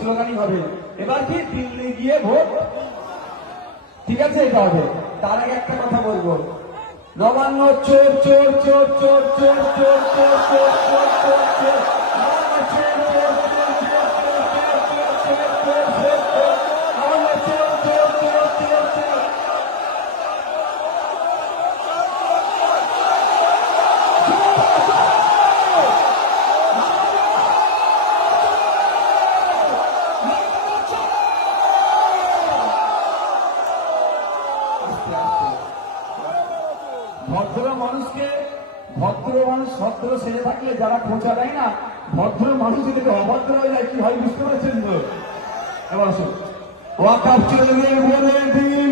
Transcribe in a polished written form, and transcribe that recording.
স্লোগানই হবে। এবার কি দিল্লি গিয়ে ভোট, ঠিক আছে, এটা হবে। তার আগে একটা কথা বলবো, নবান্ন চোর চোর চোর চোর চোর চোর চোর চোর চোর চোর চোর ভদ্র মানুষকে, ভদ্র মানুষ ভদ্র সেরে থাকলে যারা খোঁচা দেয় না, ভদ্র মানুষ এটাকে অভদ্র হয়ে যায়, কি হয় বুঝতে পারছেন তো? এবার আসুন, ওয়াকাফ চলে গিয়ে বলে দিন